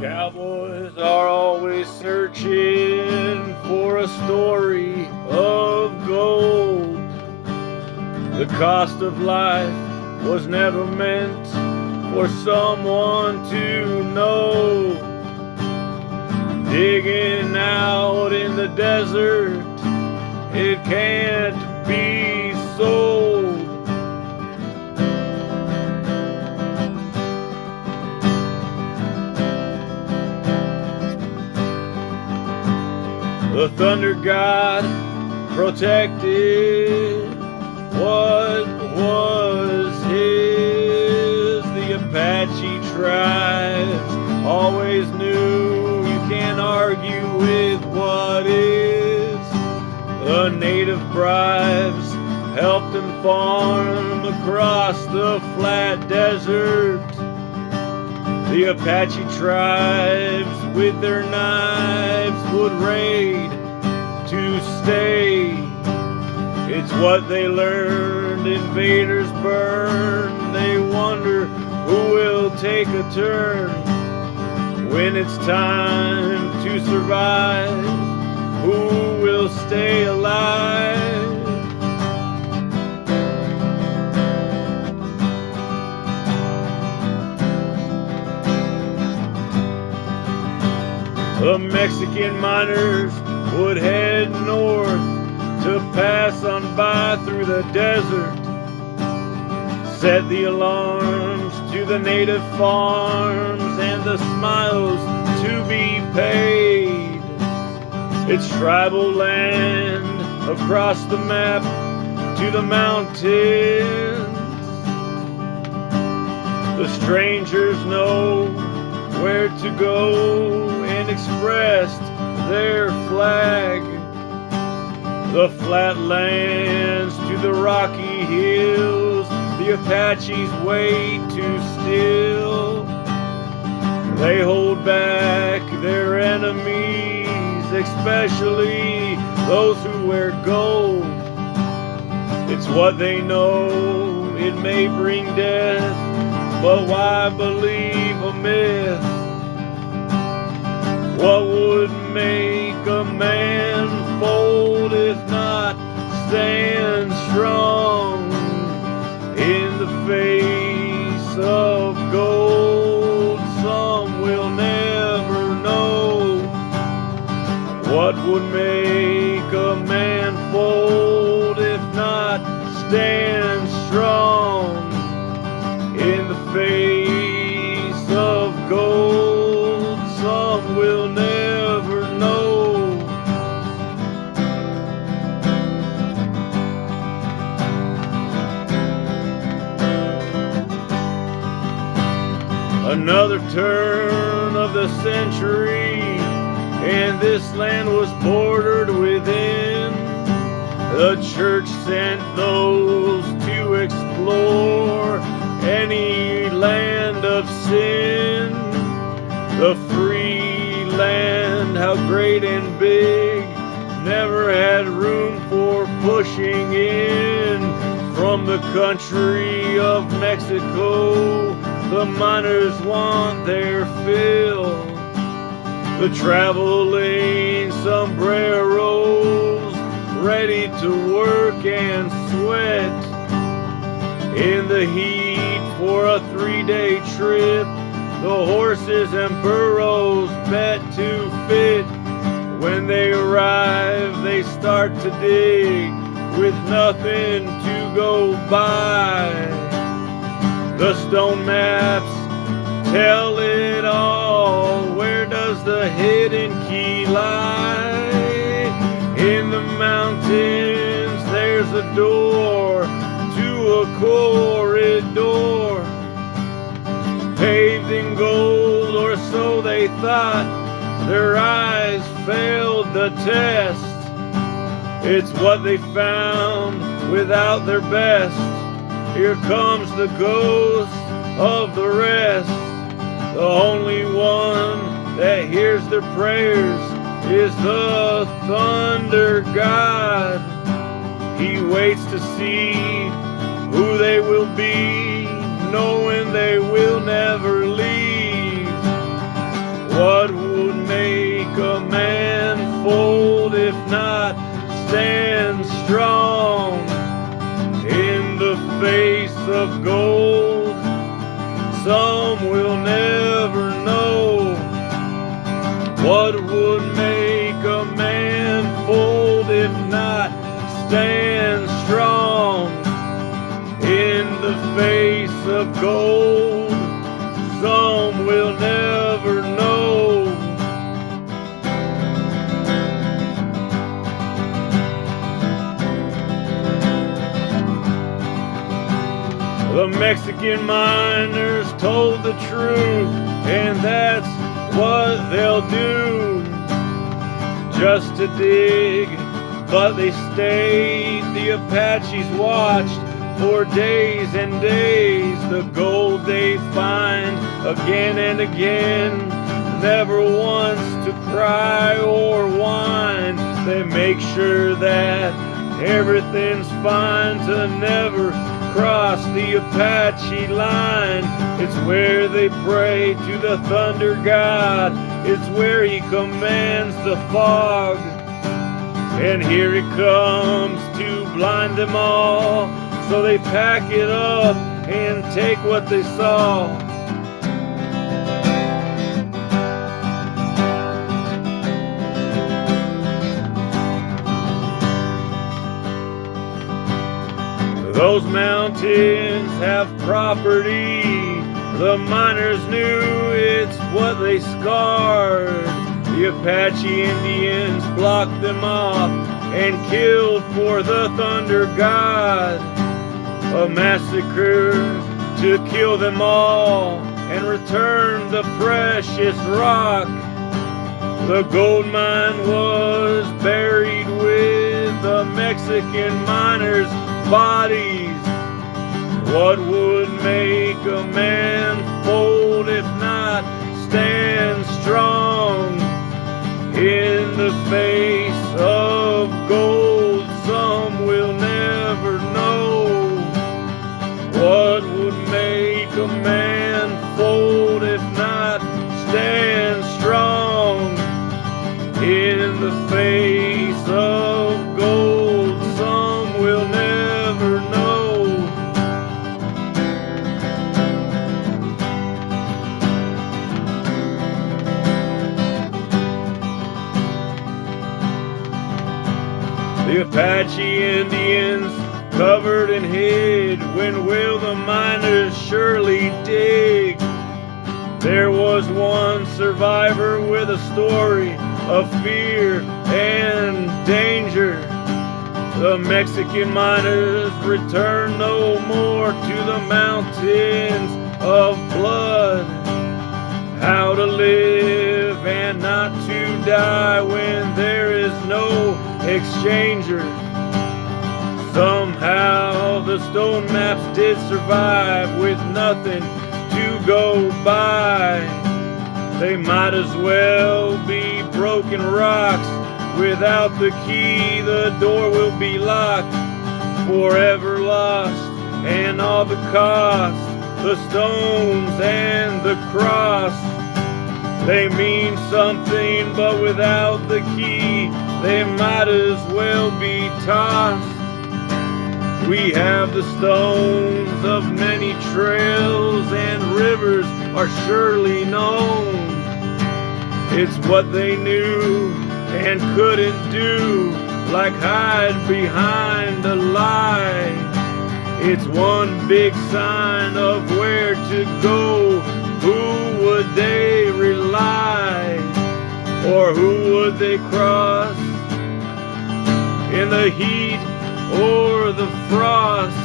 Cowboys are always searching for a story of gold. The cost of life was never meant for someone to know. Digging out in the desert, it can't be sold. The thunder god protected what was his. The Apache tribes always knew you can't argue with what is. The native bribes helped them farm across the flat desert. The Apache tribes with their knives would raid to stay. It's what they learned, invaders burn. They wonder who will take a turn. When it's time to survive, who will stay alive? The Mexican miners would head north to pass on by through the desert. Set the alarms to the native farms and the smiles to be paid. It's tribal land across the map to the mountains. The strangers know where to go and expressed their flag. The flatlands to the rocky hills, the Apaches wait too still. They hold back their enemies, especially those who wear gold. It's what they know, it may bring death, but why believe a myth? What would make a man fold if not stand strong in the face of gold? Some will never know. What would make a man fold if not stand strong in the face of gold? Some will never know. Another turn of the century, and this land was bordered within. The church sent those to explore any land of sin. The free land, how great and big, never had room for pushing in. From the country of Mexico, the miners want their fill. The traveling sombreros, ready to work and sweat. In the heat for a 3-day trip, the horses and burros bet to fit. When they arrive, they start to dig with nothing to go by. The stone maps tell it all. Where does the hidden key lie? In the mountains, there's a door to a corridor. Paved in gold, or so they thought. Their eyes failed the test. It's what they found without their best. Here comes the ghost of the rest. The only one that hears their prayers is the thunder god. He waits to see who they will be, knowing they will never leave. some will never know. The Mexican miners told the truth, and that's what they'll do, just to dig. But they stayed, the Apaches watched for days and days. The gold they find again and again, never once to cry or whine. They make sure that everything's fine to never cross the Apache line. It's where they pray to the thunder god. It's where he commands the fog. And here it comes to blind them all. So they pack it up and take what they saw. Those mountains have property. The miners knew it's what they scarred. The Apache Indians blocked them off and killed for the thunder god. A massacre to kill them all and return the precious rock. The gold mine was buried with the Mexican miners' bodies. What would make a man fold if not stand strong in the face of gold? Some will never know. What would make a man fold if not stand strong in the face of gold? Some will never know. The Apache Indians covered and hid. When will the miners surely dig? There was one survivor with a story of fear and danger. The Mexican miners return no more to the mountains of blood. How to live and not to die when there is no exchanger. Somehow the stone maps did survive with nothing to go by. They might as well be broken rocks. Without the key, the door will be locked, forever lost, and all the cost, the stones and the cross. They mean something, but without the key, they might as well be tossed. We have the stones of many trails, and rivers are surely known. It's what they knew and couldn't do, like hide behind a lie. It's one big sign of where to go. Who would they rely, or who would they cross in the heat or the frost?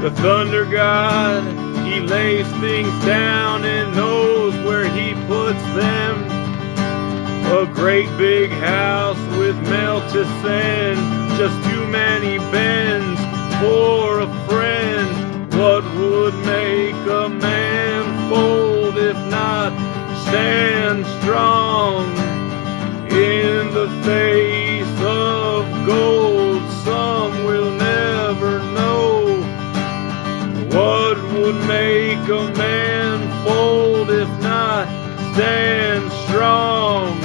The thunder god, he lays things down and knows where he puts them. A great big house with mail to send, just too many bends for a friend. What would make a man fold if not stand strong in the face of gold? Some will never know. What would make a man fold if not stand strong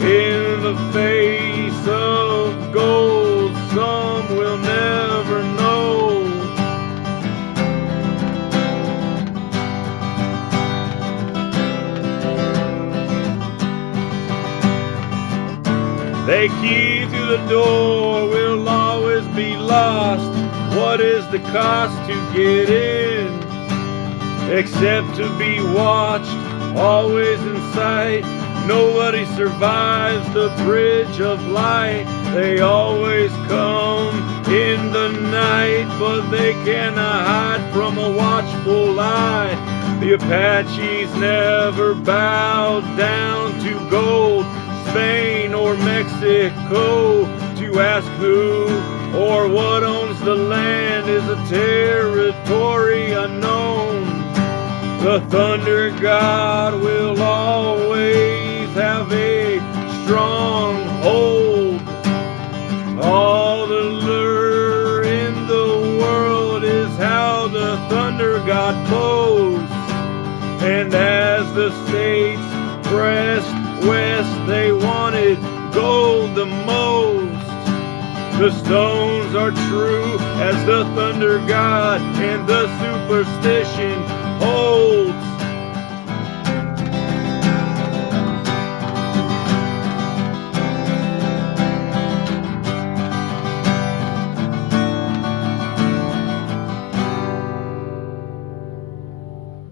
in the face of gold? Some will never know. The key to the door will always be lost. What is the cost to get in? except to be watched, always in sight. Nobody survives the bridge of light. They always come in the night, but they cannot hide from a watchful eye. The Apaches never bowed down to gold, Spain or Mexico. To ask who or what owns the land is a territory unknown. The Thunder God will always have a strong hold. All the lure in the world is how the Thunder God blows. And as the states pressed west, they wanted gold the most. The stones are true as the Thunder God, and the superstition holds.